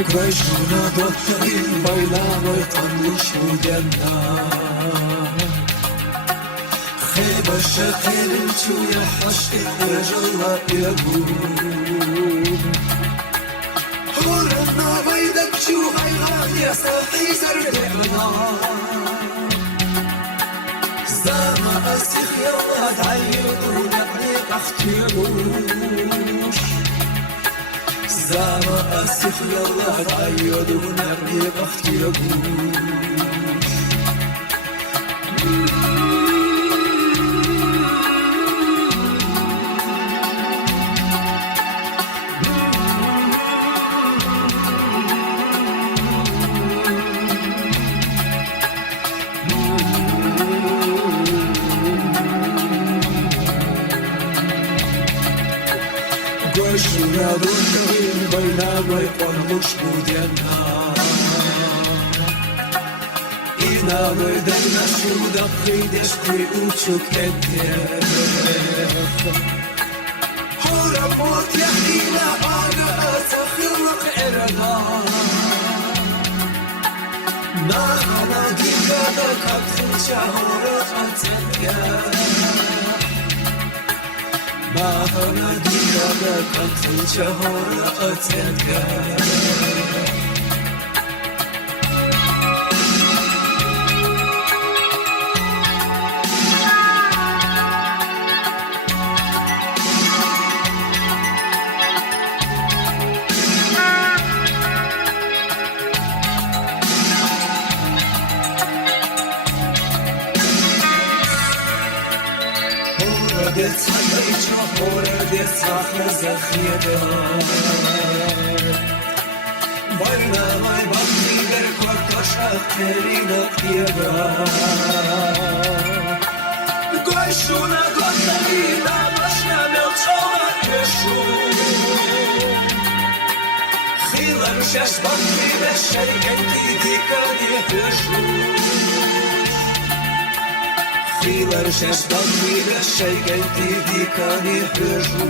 Gojshuna do të rinë bajlanoj të ndushu djemna Kheba shakilin quja hashkin e gjalla i agun Hurën në vajdet që hajranja sa hizar djemna Zama asik jalla t'ajjudu naqni qahtjemush زعما أسف يلا تعيد ونرمي بختي أبوش Gojshuna do të rinë bajlanoj po ndush budjena Inanoj dhe në shuda pridesh kuj uquk e tjef Hora mot jahina aga ata khillak erana Nahana gika da kaptın çahora atan tjef Mahana diyada kalktın çahora atenka Detay çahora desahne zakhiyede Bayna may bakti der kortaşa terina kiyada Gojshuna gottarina başna melçova keshu Khilar shash bakti ve şerkenti dikani heshu Khilar shash bakti ve şerkenti dikani heshu